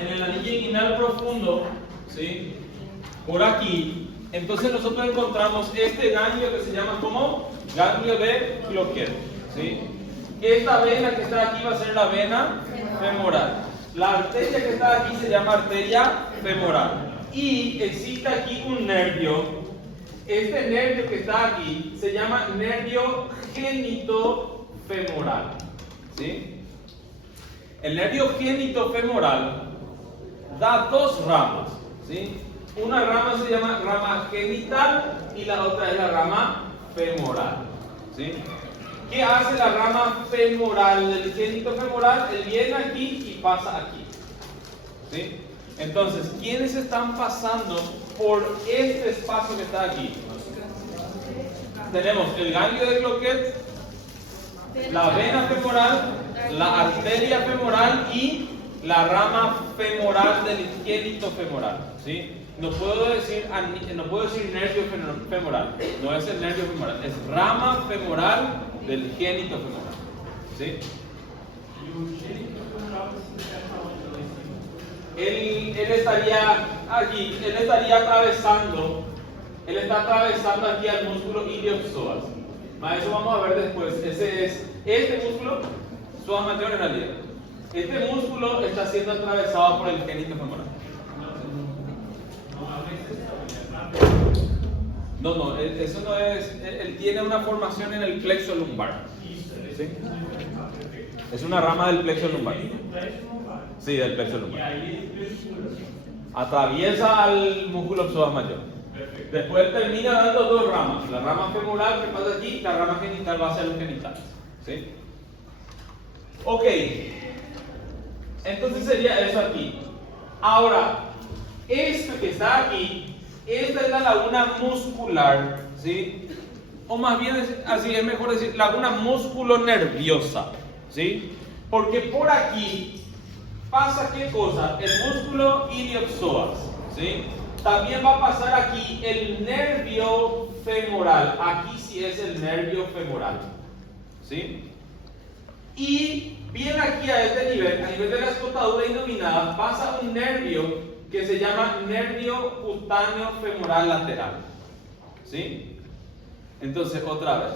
en el anillo inguinal profundo, ¿sí? Por aquí, entonces nosotros encontramos este ganglio que se llama como ganglio de Cloquet, ¿sí? Esta vena que está aquí va a ser la vena femoral. La arteria que está aquí se llama arteria femoral. Y existe aquí un nervio. Este nervio que está aquí se llama nervio genitofemoral, ¿sí? El nervio genitofemoral da dos ramas, ¿sí? Una rama se llama rama genital y la otra es la rama femoral, ¿sí? ¿Qué hace la rama femoral del genitofemoral? Él viene aquí y pasa aquí, ¿sí? Entonces, ¿quiénes están pasando por este espacio que está aquí? Tenemos el ganglio de Cloquet, la vena femoral, la arteria femoral y la rama femoral del genitofemoral, ¿sí? No puedo decir nervio femoral, no es el nervio femoral, es rama femoral del genitofemoral, ¿sí? Él estaría aquí, él está atravesando aquí al músculo iliopsoas. Eso vamos a ver después. Ese es este músculo, psoas mayor en realidad. Este músculo está siendo atravesado por el genitofemoral. No, eso no es. Él tiene una formación en el plexo lumbar, ¿sí? Es una rama del plexo lumbar. Sí, del plexo lumbar. Atraviesa al músculo psoas mayor. Después termina dando dos ramas. La rama femoral que pasa aquí y la rama genital va hacia los genitales, ¿sí? Ok. Entonces sería eso aquí. Ahora, esto que está aquí, esta es la laguna muscular, ¿sí? O más bien, así es mejor decir, laguna musculonerviosa, ¿sí? Porque por aquí pasa ¿qué cosa? El músculo iliopsoas, ¿sí? También va a pasar aquí el nervio femoral. Aquí sí es el nervio femoral, ¿sí? Y bien aquí a este nivel, a nivel de la escotadura innominada, pasa un nervio que se llama nervio cutáneo femoral lateral, ¿sí? Entonces, otra vez,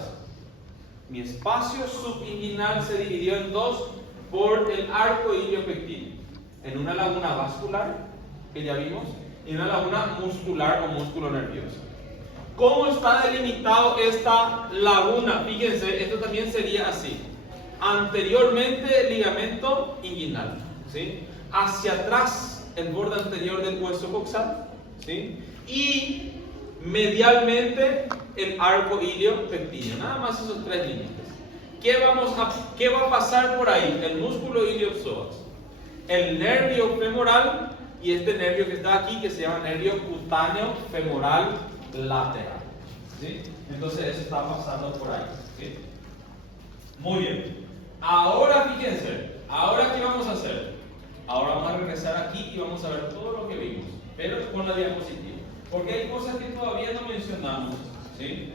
mi espacio subinguinal se dividió en dos por el arco iliopectíneo, en una laguna vascular, que ya vimos, y una laguna muscular o músculo nervioso. ¿Cómo está delimitado esta laguna? Fíjense, esto también sería así. Anteriormente, ligamento inguinal, ¿sí? Hacia atrás, el borde anterior del hueso coxal, ¿sí? Y medialmente, el arco iliopectíneo. Nada más esos tres límites. ¿Qué va a pasar por ahí? El músculo iliopsoas, el nervio femoral y este nervio que está aquí que se llama nervio cutáneo femoral lateral, ¿sí? Entonces eso está pasando por ahí, ¿sí? Muy bien. Ahora fíjense, ¿ahora qué vamos a hacer? Ahora vamos a regresar aquí y vamos a ver todo lo que vimos, pero con la diapositiva, porque hay cosas que todavía no mencionamos, ¿sí?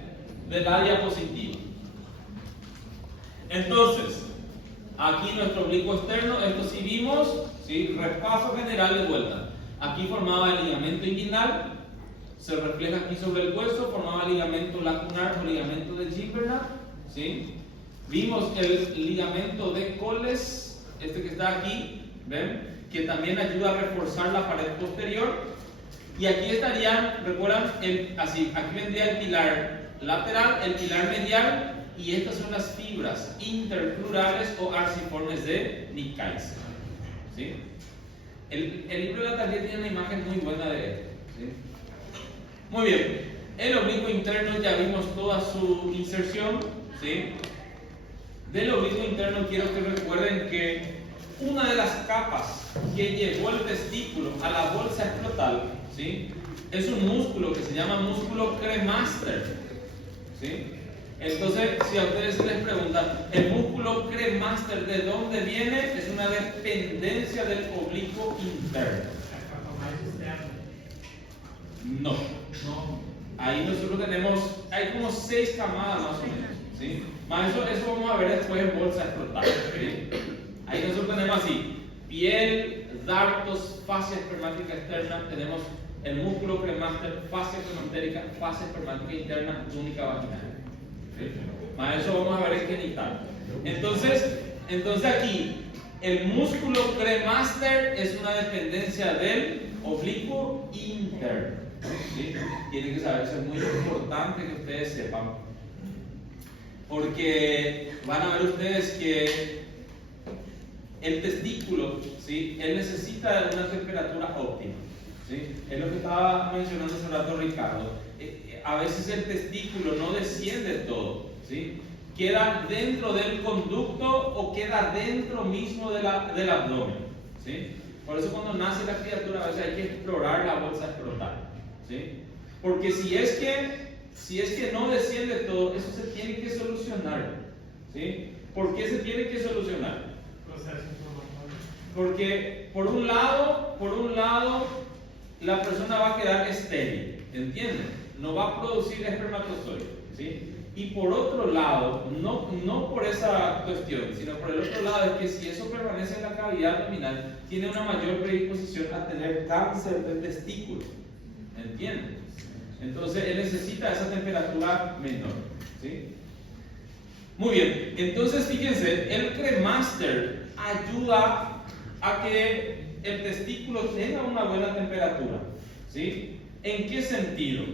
De la diapositiva. Entonces, aquí nuestro oblicuo externo, esto sí vimos, ¿sí? Repaso general de vuelta. Aquí formaba el ligamento inguinal, se refleja aquí sobre el hueso, formaba el ligamento lacunar o ligamento de Gimbernath, ¿sí? Vimos el ligamento de Colles, este que está aquí, ¿ven? Que también ayuda a reforzar la pared posterior. Y aquí estarían, recuerdan, así, aquí vendría el pilar lateral, el pilar medial, y estas son las fibras interplurales o arciformes de Nicaise, ¿sí? El libro de la tarjeta tiene una imagen muy buena de esto, ¿sí? Muy bien, el oblicuo interno ya vimos toda su inserción, ¿sí? Del oblicuo interno quiero que recuerden que una de las capas que llevó el testículo a la bolsa escrotal, ¿sí? Es un músculo que se llama músculo cremaster, ¿sí? Entonces, si a ustedes se les preguntan, ¿el músculo cremaster de dónde viene? Es una dependencia del oblicuo interno. No. Ahí nosotros tenemos, hay como 6 camadas más o menos, ¿sí? Más eso vamos a ver después en bolsa escrotal, ¿sí? Ahí nosotros tenemos así, piel, dartos, fascia espermática externa, tenemos el músculo cremaster, fascia cremastérica, fascia espermática interna, túnica vaginal. ¿Sí? Más eso vamos a ver en genital. Entonces aquí, el músculo cremaster es una dependencia del oblicuo interno. ¿Sí? Tienen que saber, eso es muy importante que ustedes sepan, porque van a ver ustedes que el testículo, ¿sí? Él necesita de una temperatura óptima. ¿Sí? Es lo que estaba mencionando hace rato Ricardo. A veces el testículo no desciende todo, ¿sí? Queda dentro del conducto o queda dentro mismo del abdomen, ¿sí? Por eso cuando nace la criatura a veces hay que explorar la bolsa escrotal, ¿sí? Porque si es que no desciende todo, eso se tiene que solucionar, ¿sí? ¿Por qué se tiene que solucionar? Porque por un lado la persona va a quedar estéril, ¿entienden? No va a producir espermatozoides, ¿sí? Y por otro lado, no por esa cuestión, sino por el otro lado es que si eso permanece en la cavidad abdominal, tiene una mayor predisposición a tener cáncer del testículo, ¿entienden? Entonces él necesita esa temperatura menor, ¿sí? Muy bien, entonces fíjense, el cremaster ayuda a que el testículo tenga una buena temperatura, ¿sí? ¿En qué sentido?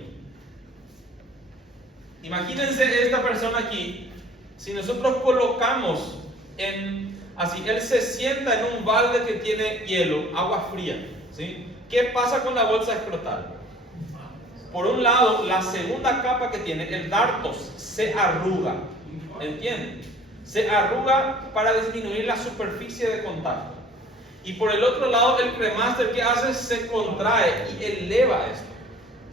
Imagínense esta persona aquí, si nosotros colocamos así, él se sienta en un balde que tiene hielo, agua fría, ¿sí? ¿Qué pasa con la bolsa escrotal? Por un lado, la segunda capa que tiene, el dartos, se arruga, ¿entienden? Se arruga para disminuir la superficie de contacto. Y por el otro lado, el cremaster, ¿qué hace? Se contrae y eleva esto,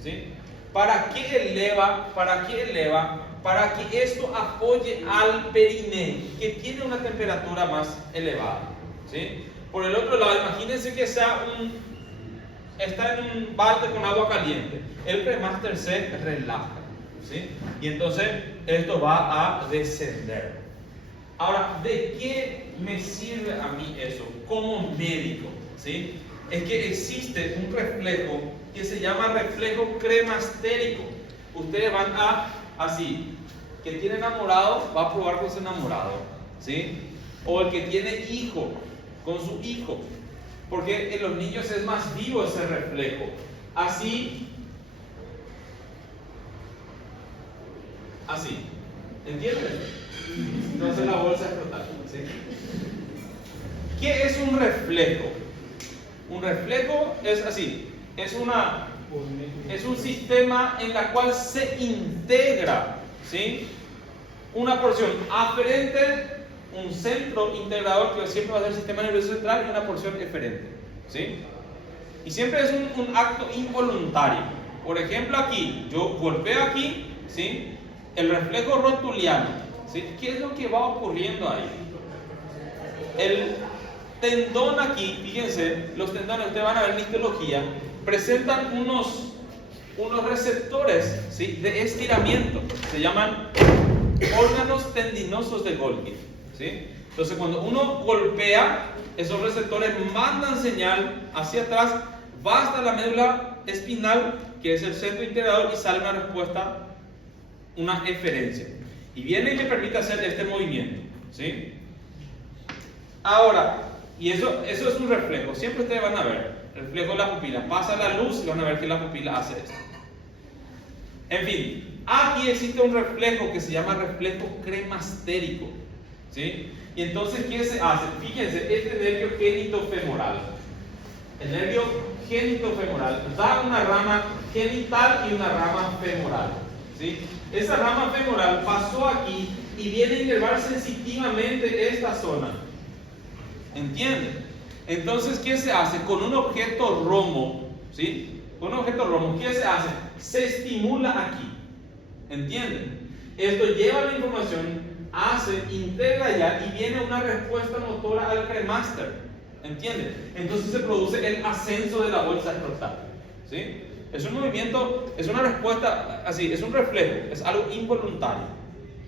¿sí? ¿Para qué eleva? ¿Para que esto apoye al periné, que tiene una temperatura más elevada, ¿sí? Por el otro lado, imagínense que está en un balde con agua caliente. El cremaster se relaja, ¿sí? Y entonces esto va a descender. Ahora, ¿de qué me sirve a mí eso como médico? ¿Sí? Es que existe un reflejo que se llama reflejo cremastérico. Ustedes van así, que tiene enamorado, va a probar con su enamorado, ¿sí? O el que tiene hijo, con su hijo, porque en los niños es más vivo ese reflejo. Así, ¿entienden? Entonces la bolsa escrotal, ¿sí? ¿Qué es un reflejo? Un reflejo es así, es un sistema en la cual se integra, ¿sí? Una porción aferente, un centro integrador que siempre va a ser el sistema nervioso central, y una porción eferente, ¿sí? Y siempre es un acto involuntario. Por ejemplo, aquí, yo golpeo aquí, ¿sí? El reflejo rotuliano, ¿sí? ¿Qué es lo que va ocurriendo ahí? El tendón aquí, fíjense, los tendones, ustedes van a ver en histología, presentan unos receptores, ¿sí? De estiramiento, se llaman órganos tendinosos de Golgi, ¿sí? Entonces cuando uno golpea, esos receptores mandan señal hacia atrás, va hasta la médula espinal, que es el centro integrador, y sale una respuesta, una eferencia, y viene y le permite hacer este movimiento, ¿sí? Ahora, y eso es un reflejo, siempre ustedes van a ver reflejo de la pupila, pasa la luz y van a ver que la pupila hace esto. En fin, aquí existe un reflejo que se llama reflejo cremastérico, ¿sí? Y entonces, ¿qué se hace? Fíjense, este nervio genitofemoral, el nervio genitofemoral da una rama genital y una rama femoral, ¿sí? Esa rama femoral pasó aquí y viene a inervar sensitivamente esta zona, ¿entienden? Entonces, ¿qué se hace? Con un objeto romo, ¿sí? Con un objeto romo, ¿qué se hace? Se estimula aquí, ¿entienden? Esto lleva la información, integra ya y viene una respuesta motora al cremaster, ¿entienden? Entonces se produce el ascenso de la bolsa escrotal, ¿sí? Es un movimiento, es una respuesta así, es un reflejo, es algo involuntario,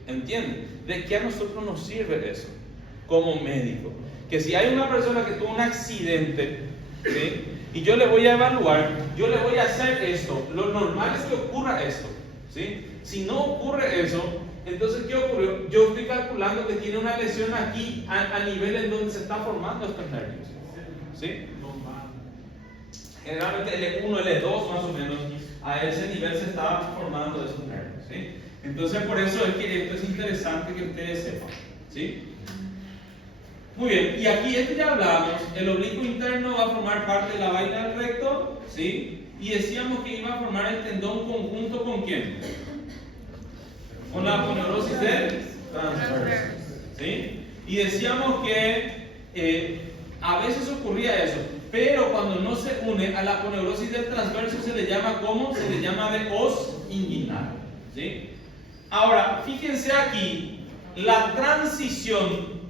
¿entienden? ¿De qué a nosotros nos sirve eso como médico? que si hay una persona que tuvo un accidente, ¿sí? Y yo le voy a evaluar, yo le voy a hacer esto, lo normal es que ocurra esto, ¿sí? Si no ocurre eso, entonces ¿qué ocurrió? Yo estoy calculando que tiene una lesión aquí a nivel en donde se está formando estos nervios, ¿sí? Generalmente L1, L2 más o menos, a ese nivel se está formando esos nervios, ¿sí? Entonces por eso es que esto es interesante que ustedes sepan, ¿sí? Muy bien, y aquí ya hablábamos, el oblicuo interno va a formar parte de la vaina del recto, ¿sí? Y decíamos que iba a formar el tendón conjunto ¿con quién? Con la aponeurosis del transverso, ¿sí? Y decíamos que a veces ocurría eso, pero cuando no se une a la aponeurosis del transverso se le llama ¿cómo? Se le llama de os inguinal, ¿sí? Ahora, fíjense aquí, la transición.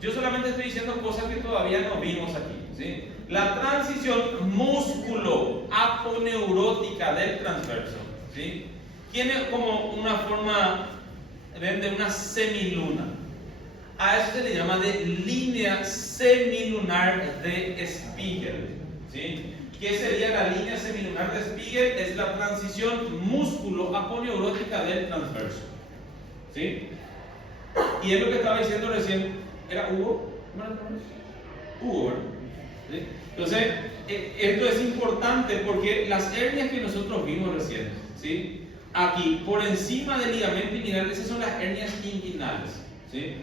Yo solamente estoy diciendo cosas que todavía no vimos aquí, ¿sí? La transición músculo-aponeurótica del transverso, ¿sí? Tiene como una forma de una semiluna. A eso se le llama de línea semilunar de Spiegel, ¿sí? ¿Qué sería la línea semilunar de Spiegel? Es la transición músculo-aponeurótica del transverso, ¿sí? Y es lo que estaba diciendo recién. ¿Era Hugo? Hugo, ¿verdad? ¿Sí? Entonces, esto es importante porque las hernias que nosotros vimos recién, ¿sí? Aquí, por encima del ligamento inguinal, esas son las hernias inguinales, ¿sí?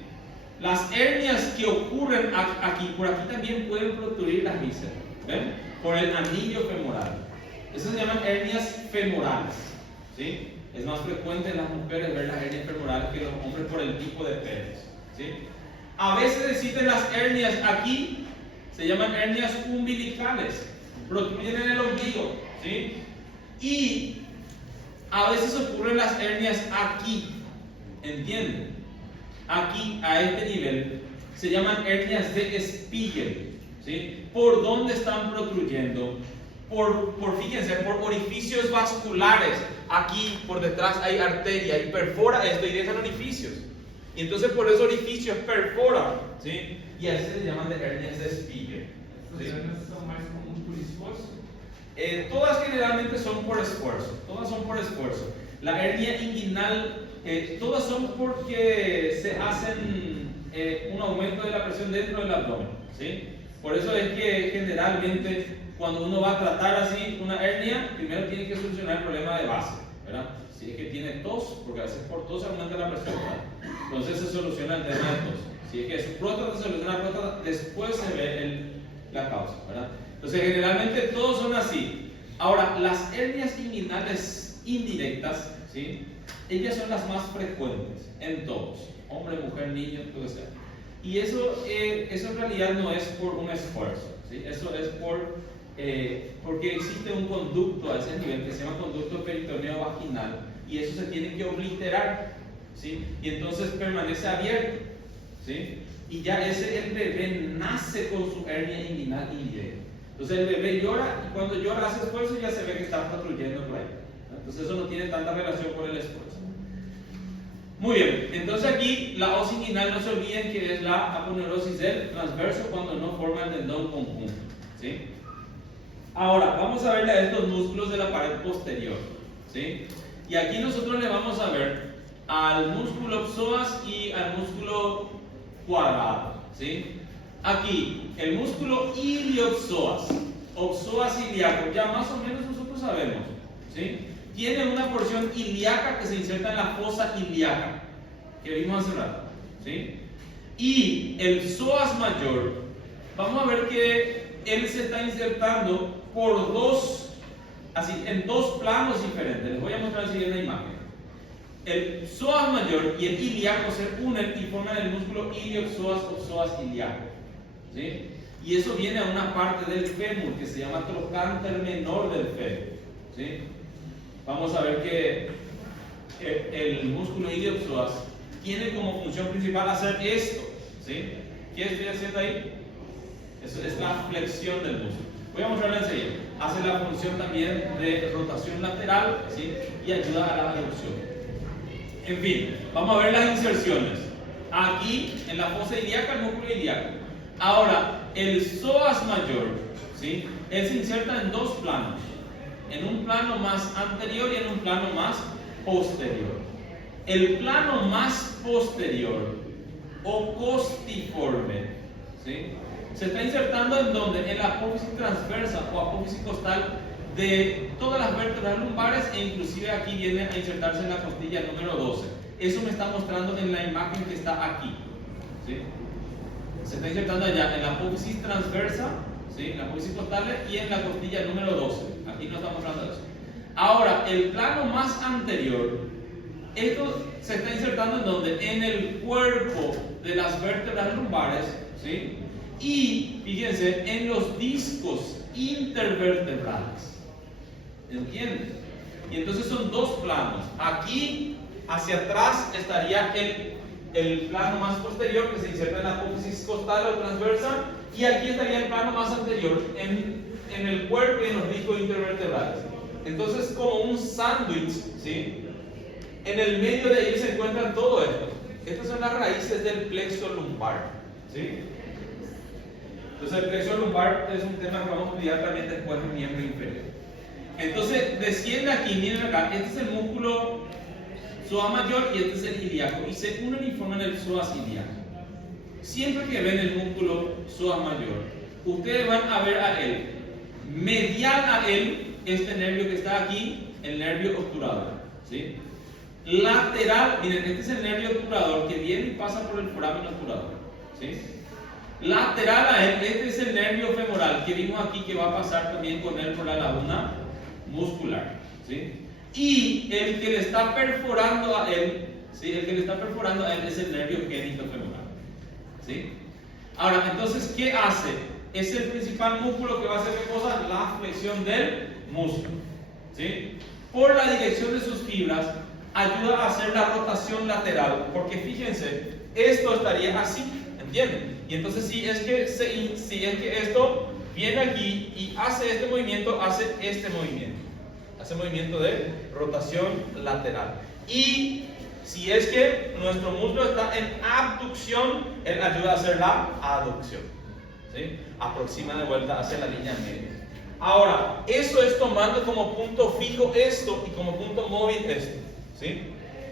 Las hernias que ocurren aquí, por aquí también pueden protruir las vísceras, ¿ven? Por el anillo femoral. Esas se llaman hernias femorales, ¿sí? Es más frecuente en las mujeres ver las hernias femorales que en los hombres por el tipo de pelos, ¿sí? A veces existen las hernias aquí, se llaman hernias umbilicales, protruyen en el ombligo, ¿sí? Y a veces ocurren las hernias aquí, ¿entienden? Aquí, a este nivel, se llaman hernias de Spiegel, ¿sí? ¿Por dónde están protruyendo? Fíjense, por orificios vasculares. Aquí, por detrás, hay arteria y perfora esto y dejan orificios. Y entonces por esos orificios perfora, ¿sí? Y a eso se llaman de hernias de Spiegel. ¿Sí? ¿Estas hernias son más comunes por esfuerzo? Todas generalmente son por esfuerzo. Todas son por esfuerzo. La hernia inguinal, todas son porque se hacen un aumento de la presión dentro del abdomen, ¿sí? Por eso es que generalmente cuando uno va a tratar así una hernia, primero tiene que solucionar el problema de base, ¿verdad? Si es que tiene tos, porque a veces por tos aumenta la presión, ¿verdad? Entonces se soluciona el tema de tos. Si es que su próstata se soluciona la próstata, después se ve la causa, ¿verdad? Entonces generalmente todos son así. Ahora, las hernias inguinales indirectas, ¿sí? Ellas son las más frecuentes en todos, hombre, mujer, niño, lo que sea. Y eso en realidad no es por un esfuerzo, ¿sí? Eso es porque existe un conducto a ese nivel que se llama conducto peritoneo vaginal y eso se tiene que obliterar, ¿sí? Y entonces permanece abierto, ¿sí? Y ya el bebé nace con su hernia inguinal indirecta. Entonces el bebé llora y cuando llora hace esfuerzo y ya se ve que está protruyendo por ahí. Entonces eso no tiene tanta relación con el esfuerzo. Muy bien, entonces aquí la os inguinal, no se olviden que es la aponeurosis del transverso cuando no forma el tendón conjunto, ¿sí? Ahora, vamos a verle a estos músculos de la pared posterior, ¿sí? Y aquí nosotros le vamos a ver al músculo psoas y al músculo cuadrado, ¿sí? Aquí, el músculo iliopsoas o psoas ilíaco, ya más o menos nosotros sabemos, ¿sí? Tiene una porción ilíaca que se inserta en la fosa ilíaca, que vimos hace rato, ¿sí? Y el psoas mayor, vamos a ver que él se está insertando por en dos planos diferentes. Les voy a mostrar la siguiente imagen. El psoas mayor y el ilíaco se unen y forman el músculo iliopsoas o psoas ilíaco, ¿sí? Y eso viene a una parte del fémur que se llama trocánter menor del fémur, ¿sí? Vamos a ver que el músculo iliopsoas tiene como función principal hacer esto, ¿sí? ¿Qué estoy haciendo ahí? Eso es la flexión del músculo. Voy a mostrarle enseguida. Hace la función también de rotación lateral, ¿sí? Y ayuda a la reducción. En fin, vamos a ver las inserciones. Aquí, en la fosa ilíaca, el músculo ilíaco. Ahora, el psoas mayor, ¿sí? Él se inserta en dos planos, en un plano más anterior y en un plano más posterior. El plano más posterior o costiforme, ¿sí? Se está insertando en donde, en la apófisis transversa o apófisis costal de todas las vértebras lumbares, e inclusive aquí viene a insertarse en la costilla número 12. Eso me está mostrando en la imagen que está aquí, ¿sí? Se está insertando allá en la apófisis transversa, ¿sí? En la apófisis costal y en la costilla número 12. Aquí no está mostrando eso. Ahora, el plano más anterior, esto se está insertando en donde, en el cuerpo de las vértebras lumbares, ¿sí? Y fíjense, en los discos intervertebrales. ¿Entienden? Y entonces son dos planos. Aquí hacia atrás estaría el plano más posterior que se inserta en la apófisis costal o transversa, y aquí estaría el plano más anterior en el cuerpo y en los discos intervertebrales. Entonces, como un sándwich, ¿sí? En el medio de ellos se encuentran todo esto. Estas son las raíces del plexo lumbar, ¿sí? Entonces, el plexo lumbar es un tema que vamos a estudiar también después en miembro inferior. Entonces, desciende aquí, miren acá, este es el músculo psoas mayor y este es el ilíaco, y se unen y forman el psoas ilíaco. Siempre que ven el músculo psoas mayor, ustedes van a ver a él, medial a él, este nervio que está aquí, el nervio obturador, ¿sí? Lateral, miren, este es el nervio obturador que viene y pasa por el foramen obturador, ¿sí? Lateral a él, este es el nervio femoral que vimos aquí, que va a pasar también con él por la laguna muscular, ¿sí? Y el que le está perforando a él, ¿sí? El que le está perforando a él es el nervio genitofemoral, ¿sí? Ahora, entonces, ¿qué hace? Es el principal músculo que va a hacer ¿qué cosa? La flexión del músculo, ¿sí? Por la dirección de sus fibras, ayuda a hacer la rotación lateral, porque fíjense, esto estaría así, ¿entienden? Y entonces si es que esto viene aquí y hace este movimiento, hace este movimiento. Hace movimiento de rotación lateral. Y si es que nuestro músculo está en abducción, él ayuda a hacer la aducción, ¿sí? Aproxima de vuelta hacia la línea media. Ahora, eso es tomando como punto fijo esto y como punto móvil esto, ¿sí?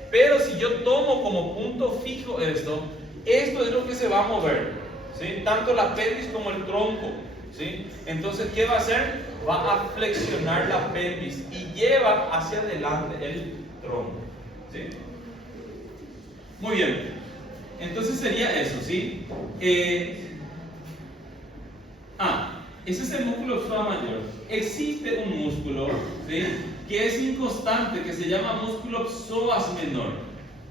Pero si yo tomo como punto fijo esto es lo que se va a mover, ¿sí? Tanto la pelvis como el tronco, ¿sí? Entonces, ¿qué va a hacer? Va a flexionar la pelvis y lleva hacia adelante el tronco, ¿sí? Muy bien. Entonces sería eso, ¿sí? Ese es el músculo psoas mayor. Existe un músculo, ¿sí? Que es inconstante, que se llama músculo psoas menor,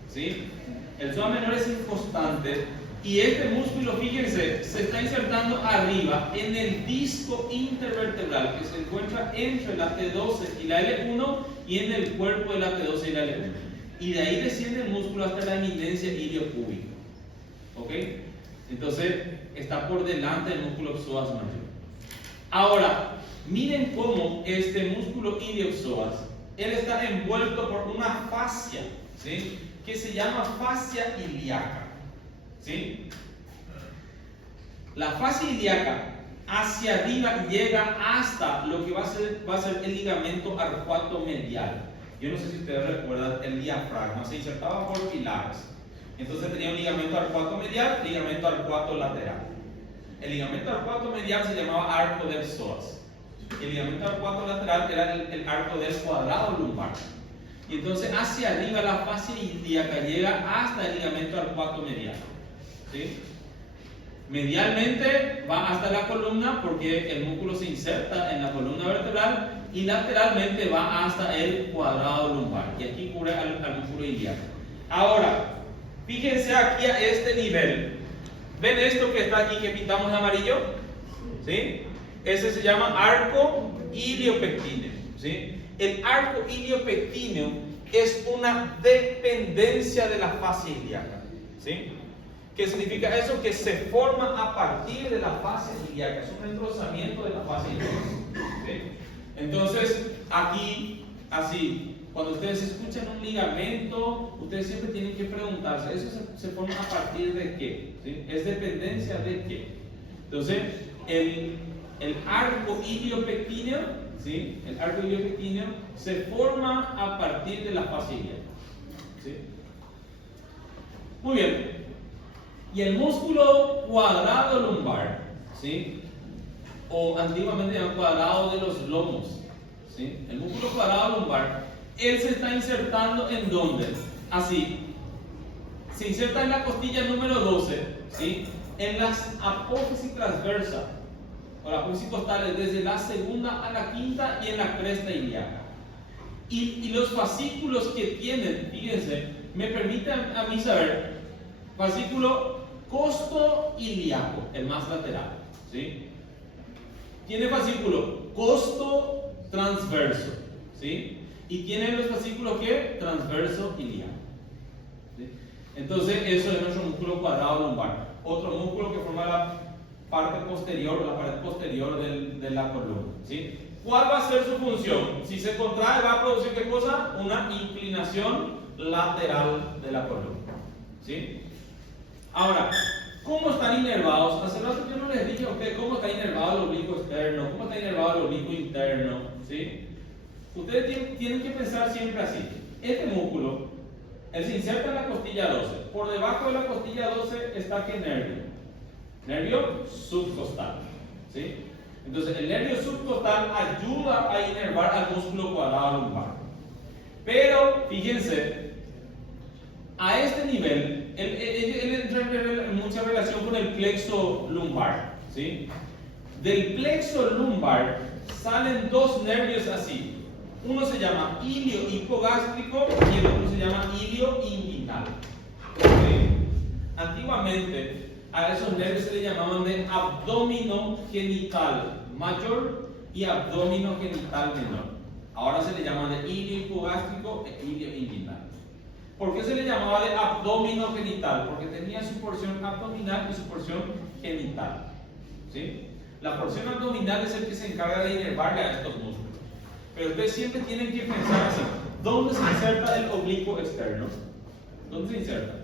¿sí? El psoas menor es inconstante. Y este músculo, fíjense, se está insertando arriba en el disco intervertebral que se encuentra entre la T12 y la L1 y en el cuerpo de la T12 y la L1. Y de ahí desciende el músculo hasta la eminencia iliopúbica. ¿Ok? Entonces, está por delante del músculo psoas mayor. Ahora, miren cómo este músculo iliopsoas, él está envuelto por una fascia, ¿sí? Que se llama fascia ilíaca. ¿Sí? La fascia ilíaca hacia arriba llega hasta lo que va a ser el ligamento arcuato medial. Yo no sé si ustedes recuerdan el diafragma, se insertaba por pilares. Entonces tenía un ligamento arcuato medial, ligamento arcuato lateral. El ligamento arcuato medial se llamaba arco del psoas. El ligamento arcuato lateral era el arco del cuadrado lumbar. Y entonces hacia arriba la fascia ilíaca llega hasta el ligamento arcuato medial, ¿sí? Medialmente va hasta la columna porque el músculo se inserta en la columna vertebral, y lateralmente va hasta el cuadrado lumbar, y aquí cubre al músculo ilíaco. Ahora, fíjense aquí a este nivel. ¿Ven esto que está aquí que pintamos de amarillo? ¿Sí? Ese se llama arco iliopectíneo, ¿sí? El arco iliopectíneo es una dependencia de la fascia ilíaca, ¿sí? ¿Qué significa eso? Que se forma a partir de la fascia ilíaca, es un engrosamiento de la fascia ilíaca, ¿sí? Entonces, aquí, así, cuando ustedes escuchan un ligamento, ustedes siempre tienen que preguntarse, ¿eso se forma a partir de qué? ¿Sí? ¿Es dependencia de qué? Entonces, el arco iliopectíneo, ¿sí? El arco iliopectíneo se forma a partir de la fascia ilíaca, ¿sí? Muy bien. Y el músculo cuadrado lumbar, ¿sí? O antiguamente llamado cuadrado de los lomos, ¿sí? El músculo cuadrado lumbar, él se está insertando ¿en dónde? Así. Se inserta en la costilla número 12, ¿sí? En las apófisis transversa, o las apófisis costales, desde la segunda a la quinta y en la cresta ilíaca. Y los fascículos que tienen, fíjense, me permiten a mí saber, fascículo costo-ilíaco, el más lateral, ¿sí? Tiene fascículo costo-transverso, ¿sí? Y tiene los fascículos que transverso-ilíaco, ¿sí? Entonces, eso es nuestro músculo cuadrado lumbar. Otro músculo que forma la parte posterior, la pared posterior de la columna, ¿sí? ¿Cuál va a ser su función? Si se contrae, va a producir ¿qué cosa? Una inclinación lateral de la columna, ¿sí? Ahora, ¿cómo están inervados? Hace rato yo no les dije a ustedes cómo está inervado el oblicuo externo, cómo está inervado el oblicuo interno, ¿sí? Ustedes tienen que pensar siempre así. Este músculo, él se inserta en la costilla 12. Por debajo de la costilla 12 está ¿qué nervio? Nervio subcostal, ¿sí? Entonces, el nervio subcostal ayuda a inervar al músculo cuadrado lumbar. Pero, fíjense, a este nivel, él entra en mucha relación con el plexo lumbar, ¿sí? Del plexo lumbar salen dos nervios así. Uno se llama ilio hipogástrico y el otro se llama ilio inguinal. ¿Sí? Antiguamente, a esos nervios se le llamaban de abdomino genital mayor y abdomino genital menor. Ahora se le llama de ilio hipogástrico e ilio inguinal. ¿Por qué se le llamaba de abdomino genital? Porque tenía su porción abdominal y su porción genital, ¿sí? La porción abdominal es el que se encarga de inervarle a estos músculos. Pero ustedes siempre tienen que pensar así. ¿Dónde se inserta el oblicuo externo? ¿Dónde se inserta?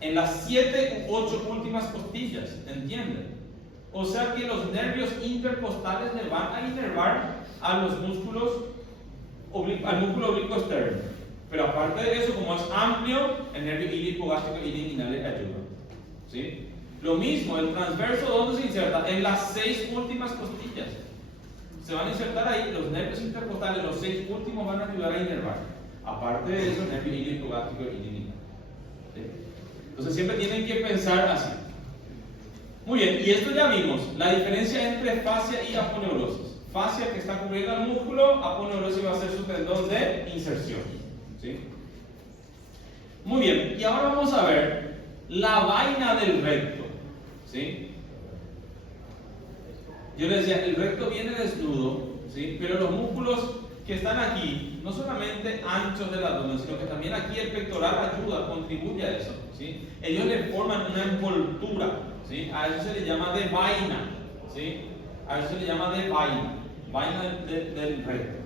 En las 7 u 8 últimas costillas, ¿entienden? O sea que los nervios intercostales le van a inervar a los músculos, al músculo oblicuo externo. Pero aparte de eso, como es amplio, el nervio ilio hipogástrico y ilio inguinal le ayuda, ¿sí? Lo mismo, el transverso, ¿dónde se inserta? En las 6 últimas costillas. Se van a insertar ahí, los nervios intercostales, los 6 últimos van a ayudar a inervar. Aparte de eso, el nervio ilio hipogástrico y ilio inguinal, ¿sí? Entonces siempre tienen que pensar así. Muy bien, y esto ya vimos, la diferencia entre fascia y aponeurosis. Fascia que está cubriendo al músculo, aponeurosis va a ser su tendón de inserción, ¿sí? Muy bien, y ahora vamos a ver la vaina del recto, ¿sí? Yo les decía, el recto viene desnudo, ¿sí? Pero los músculos que están aquí, no solamente anchos del abdomen, sino que también aquí el pectoral ayuda, contribuye a eso, ¿sí? Ellos le forman una envoltura, ¿sí? A eso se le llama de vaina, ¿sí? A eso se le llama de vaina del recto.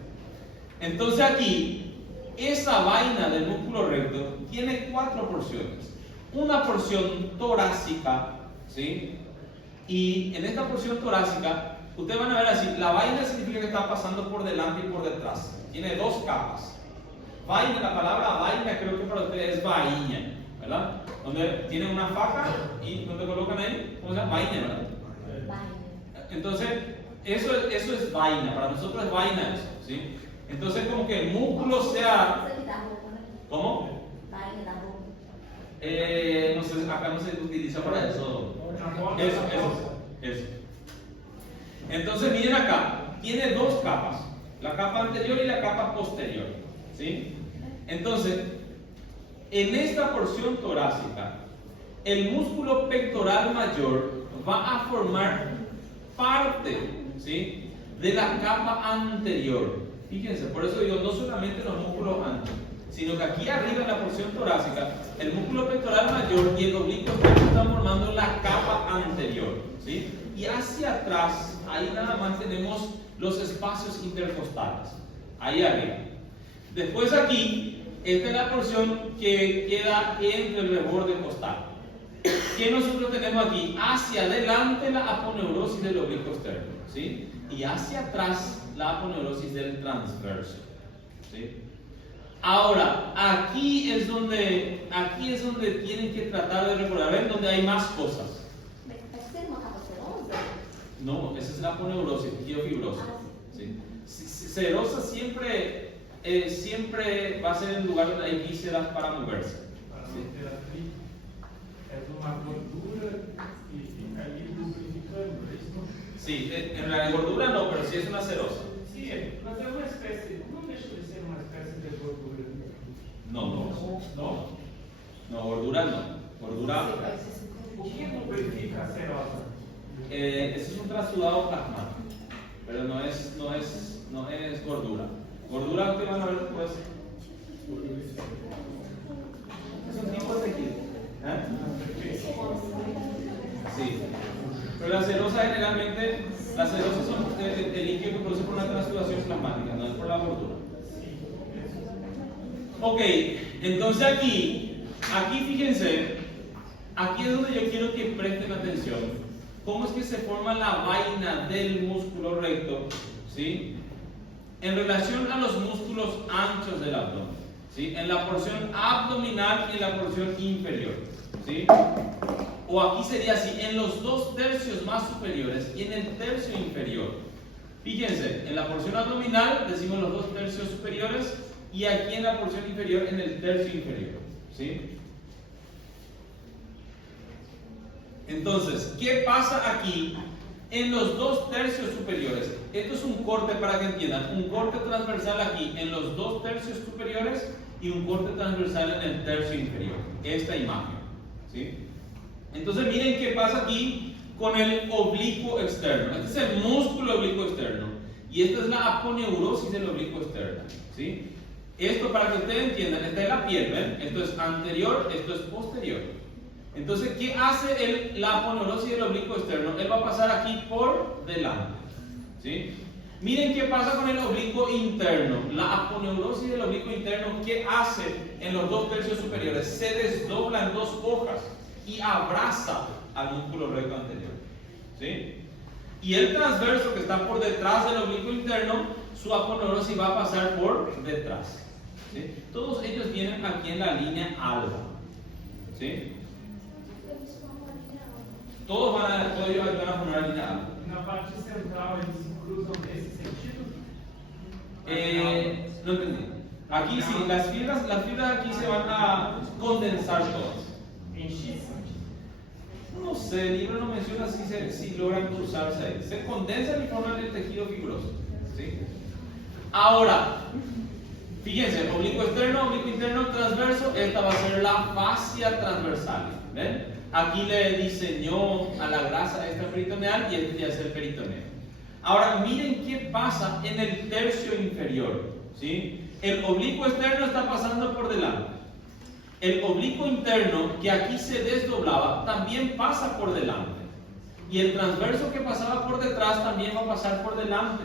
Entonces aquí, esa vaina del músculo recto tiene 4 porciones. Una porción torácica, ¿sí? Y en esta porción torácica, ustedes van a ver así, la vaina significa que está pasando por delante y por detrás. Tiene 2 capas. Vaina, la palabra vaina creo que para ustedes es vaina, ¿verdad? Donde tiene una faja y donde colocan ahí, ¿cómo se llama? Vaina, ¿verdad? Entonces, eso es vaina, para nosotros es vaina eso, ¿sí? Entonces como que el músculo sea... ¿Cómo? No sé, acá no se utiliza para eso. Eso. Entonces miren acá, tiene 2 capas, la capa anterior y la capa posterior, ¿sí? Entonces, en esta porción torácica, el músculo pectoral mayor va a formar parte, ¿sí?, de la capa anterior. Fíjense, por eso digo, no solamente los músculos anchos, sino que aquí arriba en la porción torácica, el músculo pectoral mayor y el oblicuo externo están formando la capa anterior, ¿sí? Y hacia atrás, ahí nada más tenemos los espacios intercostales, ahí arriba. Después aquí, esta es la porción que queda entre el reborde costal, ¿qué nosotros tenemos aquí? Hacia adelante la aponeurosis del oblicuo externo, ¿sí? Y hacia atrás la aponeurosis del transverso, ¿sí? Ahora, aquí es donde tienen que tratar de recordar, ¿ven? Donde hay más cosas. No, esa es la aponeurosis, tejido-fibrosa, ¿sí? Serosa siempre va a ser el lugar donde hay vísceras para moverse. ¿Sí? Es una gordura y fica ahí lubrificando, ¿no? Sí, en la gordura no, pero sí es una serosa. Sí, mas é uma espécie, não deixa de ser uma espécie de gordura. No, gordura no. Gordura. O que lubrifica a serosa? Eso es un trasudado plasmático, pero no es gordura. Gordura que van a ver después. Es un tipo de tejido. Sí. Pero las serosas generalmente, las serosas son el líquido que produce por una transudación plasmática, no es por la gordura. Ok, entonces aquí fíjense, aquí es donde yo quiero que presten atención. ¿Cómo es que se forma la vaina del músculo recto? ¿Sí? En relación a los músculos anchos del abdomen, ¿sí? En la porción abdominal y en la porción inferior, ¿sí? O aquí sería así, en los 2 tercios más superiores y en el tercio inferior. Fíjense, en la porción abdominal decimos los 2 tercios superiores y aquí en la porción inferior en el tercio inferior, ¿sí? Entonces, ¿qué pasa aquí en los 2 tercios superiores? Esto es un corte para que entiendan, un corte transversal aquí en los 2 tercios superiores y un corte transversal en el tercio inferior. Esta imagen, ¿sí? Entonces miren qué pasa aquí con el oblicuo externo. Este es el músculo oblicuo externo y esta es la aponeurosis del oblicuo externo, ¿sí? Esto para que ustedes entiendan, esta es la piel, ¿ven? Esto es anterior, esto es posterior. Entonces, ¿qué hace la aponeurosis del oblicuo externo? Él va a pasar aquí por delante, ¿sí? Miren qué pasa con el oblicuo interno. La aponeurosis del oblicuo interno, ¿qué hace en los 2 tercios superiores? Se desdobla en 2 hojas y abraza al músculo recto anterior, ¿sí? Y el transverso que está por detrás del oblicuo interno, su aponeurosis va a pasar por detrás, ¿sí? Todos ellos vienen aquí en la línea alba, ¿sí? Todos ellos van a poner la línea alba. Na parte central eles se cruzam nesse sentido? No entendí. Aquí sí, las fibras aquí se van a condensar todas. Em X? No sé, el libro no menciona si logran cruzarse ahí. Se condensan y forman el tejido fibroso, ¿sí? Ahora, fíjense, oblicuo externo, oblicuo interno, transverso. Esta va a ser la fascia transversal, ¿ven? Aquí le diseñó a la grasa extraperitoneal y este ya es el peritoneo. Ahora miren qué pasa en el tercio inferior, ¿sí? El oblicuo externo está pasando por delante. El oblicuo interno, que aquí se desdoblaba, también pasa por delante. Y el transverso que pasaba por detrás también va a pasar por delante.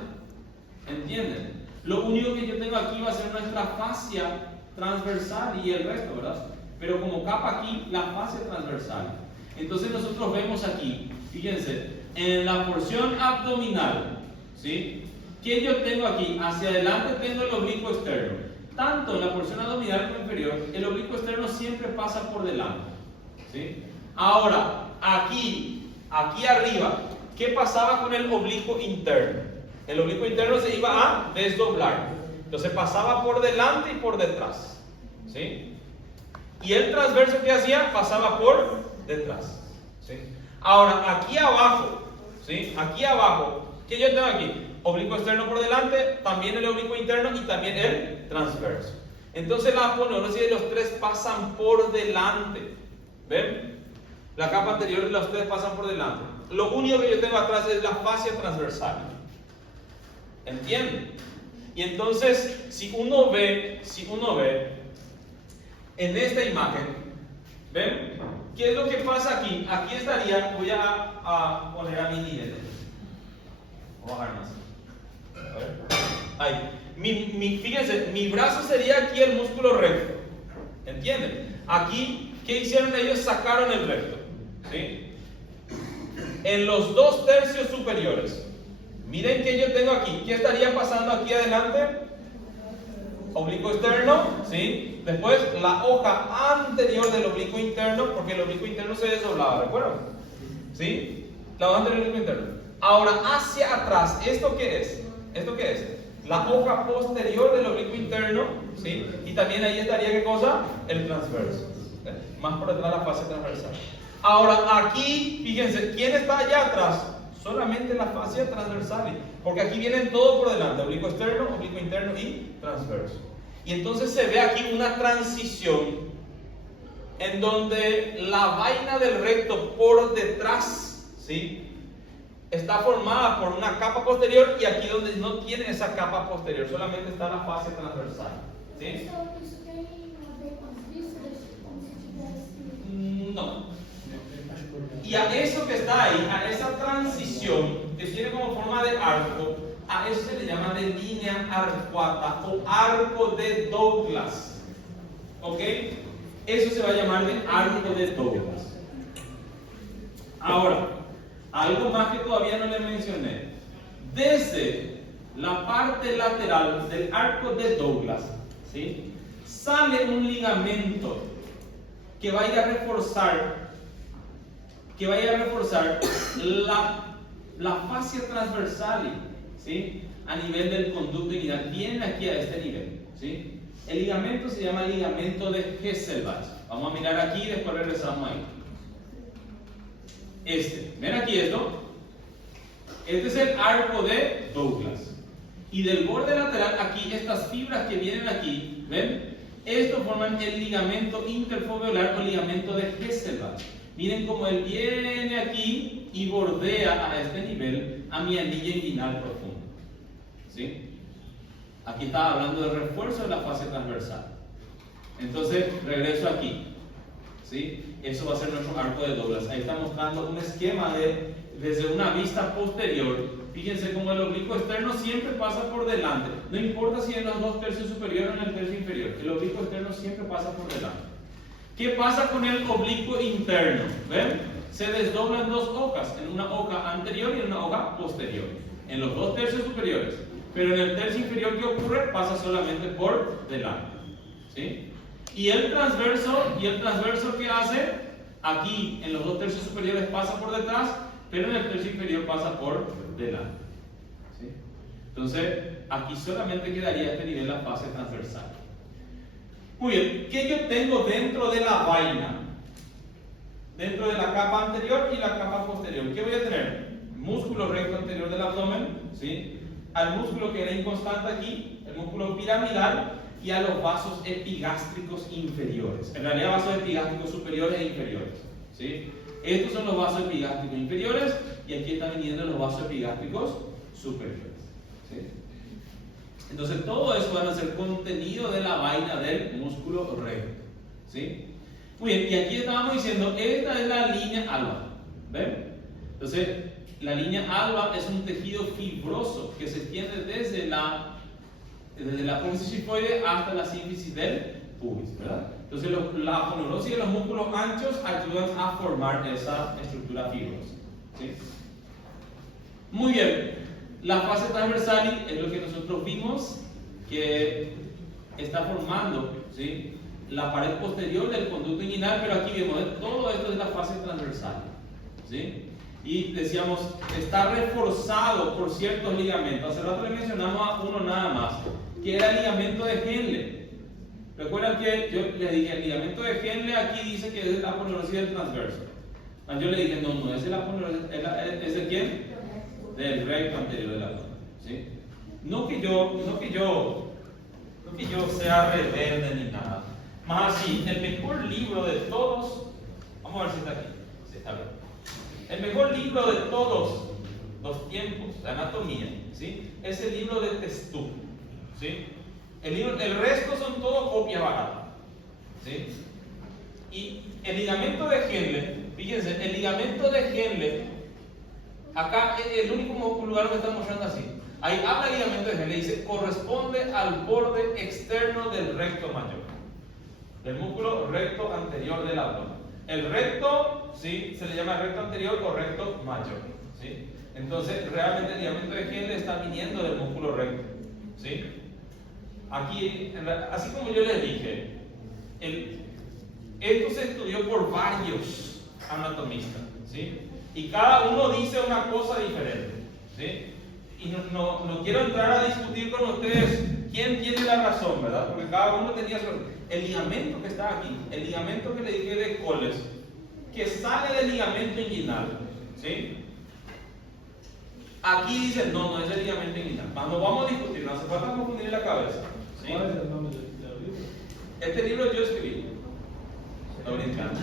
¿Entienden? Lo único que yo tengo aquí va a ser nuestra fascia transversal y el resto, ¿verdad? Pero como capa aquí, la fascia transversal. Entonces nosotros vemos aquí, fíjense, en la porción abdominal, ¿sí? ¿Qué yo tengo aquí? Hacia adelante tengo el oblicuo externo. Tanto en la porción abdominal como inferior, el oblicuo externo siempre pasa por delante, ¿sí? Ahora, aquí arriba, ¿qué pasaba con el oblicuo interno? El oblicuo interno se iba a desdoblar. Entonces pasaba por delante y por detrás, ¿sí? Y el transverso que hacía pasaba por detrás, ¿sí? Ahora, aquí abajo, ¿sí? Aquí abajo, ¿qué yo tengo aquí? Oblicuo externo por delante, también el oblicuo interno y también el transverso. Entonces la aponeurosis de los 3 pasan por delante. ¿Ven? La capa anterior de los 3 pasan por delante. Lo único que yo tengo atrás es la fascia transversal. ¿Entienden? Y entonces, si uno ve en esta imagen, ¿ven? ¿Qué es lo que pasa aquí? Aquí estaría, voy a poner a mi nivel. Vamos a bajar más. A ver. Ahí. Fíjense, mi brazo sería aquí el músculo recto. ¿Entienden? Aquí, ¿qué hicieron ellos? Sacaron el recto. ¿sí? En los 2 tercios superiores. Miren que yo tengo aquí. ¿Qué estaría pasando aquí adelante? Oblicuo externo, ¿sí? Después la hoja anterior del oblicuo interno, porque el oblicuo interno se desdoblaba, ¿recuerdan? ¿Sí? La hoja anterior del oblicuo interno. Ahora, hacia atrás, ¿esto qué es? ¿Esto qué es? La hoja posterior del oblicuo interno, ¿sí? Y también ahí estaría, ¿qué cosa? El transverso. Más por detrás la fascia transversal. Ahora, aquí, fíjense, ¿quién está allá atrás? Solamente la fascia transversal, porque aquí vienen todo por delante, oblicuo externo, oblicuo interno y transverso. Y entonces se ve aquí una transición en donde la vaina del recto por detrás, ¿sí? Está formada por una capa posterior, y aquí donde no tiene esa capa posterior, solamente está la fascia transversal, ¿sí? No. Y a eso que está ahí, a esa transición que tiene como forma de arco, a eso se le llama de línea arcuata o arco de Douglas. ¿Ok? Eso se va a llamar de arco de Douglas. Ahora, algo más que todavía no le mencioné. Desde la parte lateral del arco de Douglas, ¿sí?, sale un ligamento que va a ir a reforzar la fascia transversal, ¿sí?, a nivel del conducto inguinal. Viene aquí a este nivel, ¿sí? El ligamento se llama ligamento de Hesselbach. Vamos a mirar aquí y después regresamos ahí. Ven aquí esto. Este es el arco de Douglas. Y del borde lateral, aquí, estas fibras que vienen aquí, ¿ven? Estos forman el ligamento interfoveolar o ligamento de Hesselbach. Miren cómo él viene aquí y bordea a este nivel a mi anilla inguinal profunda, ¿sí? Aquí estaba hablando del refuerzo de la fascia transversal. Entonces, regreso aquí, ¿sí? Eso va a ser nuestro arco de Douglas. Ahí está mostrando un esquema desde una vista posterior. Fíjense cómo el oblicuo externo siempre pasa por delante. No importa si en los 2 tercios superiores o en el tercio inferior. El oblicuo externo siempre pasa por delante. ¿Qué pasa con el oblicuo interno? ¿Ven? Se desdoblan 2 hojas, en una hoja anterior y en una hoja posterior, en los 2 tercios superiores. Pero en el tercio inferior, ¿qué ocurre? Pasa solamente por delante, ¿sí? Y el transverso, ¿qué hace? Aquí, en los 2 tercios superiores pasa por detrás, pero en el tercio inferior pasa por delante, ¿sí? Entonces, aquí solamente quedaría a este nivel la fascia transversal. Muy bien, ¿qué yo tengo dentro de la vaina? Dentro de la capa anterior y la capa posterior. ¿Qué voy a tener? Músculo recto anterior del abdomen, ¿sí? Al músculo que era inconstante aquí, el músculo piramidal, y a los vasos epigástricos inferiores. En realidad, vasos epigástricos superiores e inferiores, ¿sí? Estos son los vasos epigástricos inferiores, y aquí están viniendo los vasos epigástricos superiores, ¿sí? Entonces, todo eso van a ser contenido de la vaina del músculo recto, ¿sí? Muy bien, y aquí estábamos diciendo, esta es la línea alba, ¿ven? Entonces, la línea alba es un tejido fibroso que se extiende desde la apófisis xifoide hasta la sínfisis del pubis, ¿verdad? Entonces, la aponeurosis de los músculos anchos ayudan a formar esa estructura fibrosa, ¿sí? Muy bien. La fascia transversal es lo que nosotros vimos que está formando, ¿sí?, la pared posterior del conducto inguinal, pero aquí vemos todo esto es la fascia transversal, ¿sí? Y decíamos, está reforzado por ciertos ligamentos. Hace rato le mencionamos a uno nada más, que era el ligamento de Henle. Recuerdan que yo les dije, el ligamento de Henle aquí dice que es la aponeurosis del transverso. Yo le dije, no, es la aponeurosis, ¿es de quién? Del recto anterior del abdomen, ¿sí? No que yo sea rebelde ni nada. Más así, el mejor libro de todos, vamos a ver si está aquí, sí, está bien. El mejor libro de todos los tiempos de anatomía, ¿sí?, es el libro de Testudo, ¿sí? El resto son todo copias baratas, ¿sí? Y el ligamento de Henle, fíjense, el ligamento de Henle, acá es el único lugar donde está mostrando así. Ahí habla el ligamento de Henle, dice, corresponde al borde externo del recto mayor, del músculo recto anterior del abdomen. El recto ¿sí? Se le llama recto anterior o recto mayor, ¿sí? Entonces, realmente el ligamento de Henle está viniendo del músculo recto, ¿sí? Aquí, así como yo les dije, esto se estudió por varios anatomistas, ¿sí? Y cada uno dice una cosa diferente, ¿sí? Y no quiero entrar a discutir con ustedes quién tiene la razón, ¿verdad? Porque cada uno tenía su... El ligamento que está aquí, el ligamento que le dije de Coles, que sale del ligamento inguinal, ¿sí? Aquí dicen, no es el ligamento inguinal. Mas no vamos a discutir, no hace falta confundir la cabeza, ¿sí? ¿Cuál es el nombre del libro? Este libro yo escribí. No brincando.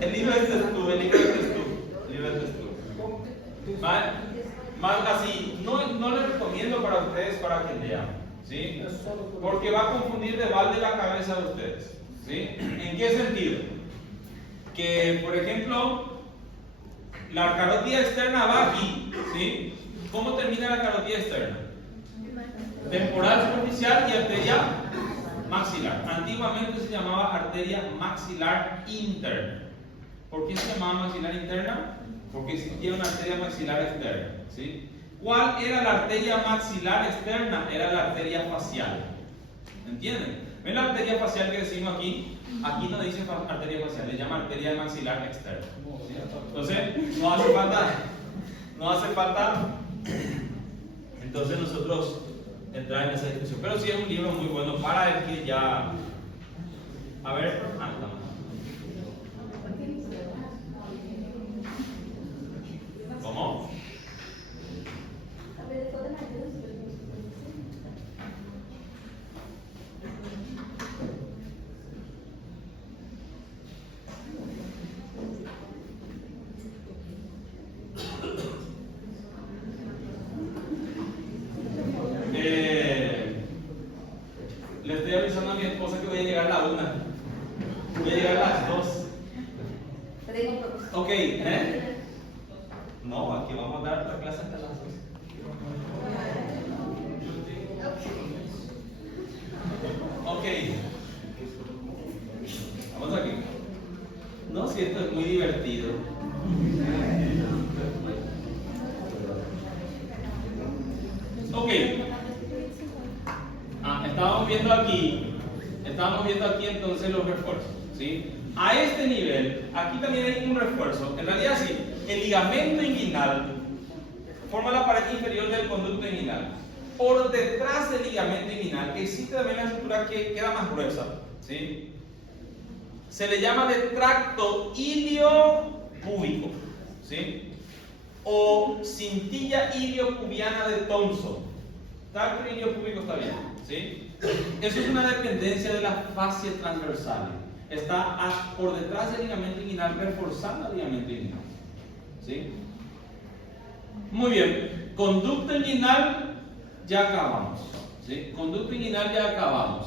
El libro es tú, el libro es tú. Más así, no les recomiendo para ustedes para que lean, ¿sí? Porque va a confundir de balde la cabeza de ustedes, ¿sí? ¿En qué sentido? Que, por ejemplo, la carótida externa va aquí, ¿sí? ¿Cómo termina la carótida externa? Temporal superficial y arteria maxilar. Antiguamente se llamaba arteria maxilar interna. ¿Por qué se llamaba maxilar interna? Porque existía una arteria maxilar externa, ¿sí? ¿Cuál era la arteria maxilar externa? Era la arteria facial. ¿Entienden? ¿Ven la arteria facial que decimos aquí? Aquí no dice arteria facial, le llama arteria maxilar externa, ¿sí? Entonces, no hace falta entonces nosotros entrar en esa discusión. Pero sí es un libro muy bueno para el que ya... A ver, ¿cómo? Le estoy avisando a mi esposa que voy a llegar a la 1. Voy a llegar a las 2. Ok, ¿eh? No, aquí vamos a dar la clase hasta las 2. Ok. Vamos aquí. No, si esto es muy divertido. Ok. Estábamos viendo aquí entonces los refuerzos, ¿sí? A este nivel, aquí también hay un refuerzo. En realidad sí, el ligamento inguinal forma la pared inferior del conducto inguinal. Por detrás del ligamento inguinal existe también la estructura que queda más gruesa, ¿sí? Se le llama de tracto iliopúbico, ¿sí? O cintilla iliopubiana de Thomson. Tracto iliopúbico está bien, ¿sí? Eso es una dependencia de la fascia transversal. Está por detrás del ligamento inguinal, reforzando el ligamento inguinal, ¿sí? Muy bien. Conducto inguinal, ya acabamos, ¿sí? Conducto inguinal ya acabamos.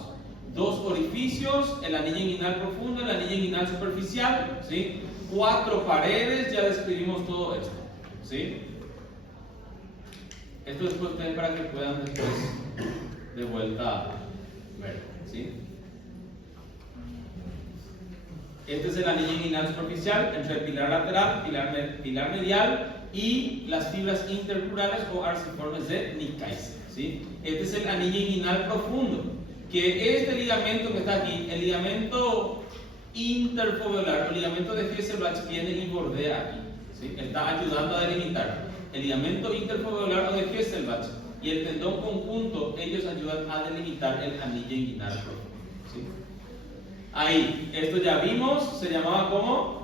Dos orificios, el anillo inguinal profundo, el anillo inguinal superficial, ¿sí? 4 paredes, ya describimos todo esto, ¿sí? Esto después ustedes para que puedan después de vuelta ver, ¿sí? Este es el anillo inguinal superficial entre el pilar lateral, pilar medial y las fibras intercrurales o arciformes de Nickaisen, ¿sí? Este es el anillo inguinal profundo, que este ligamento que está aquí, el ligamento interfoveolar, el ligamento de Hesselbach viene y bordea aquí, ¿sí? Está ayudando a delimitar el ligamento interfoveolar o de Hesselbach y el tendón conjunto, ellos ayudan a delimitar el anillo inguinal profundo, ¿sí? Ahí, esto ya vimos, se llamaba como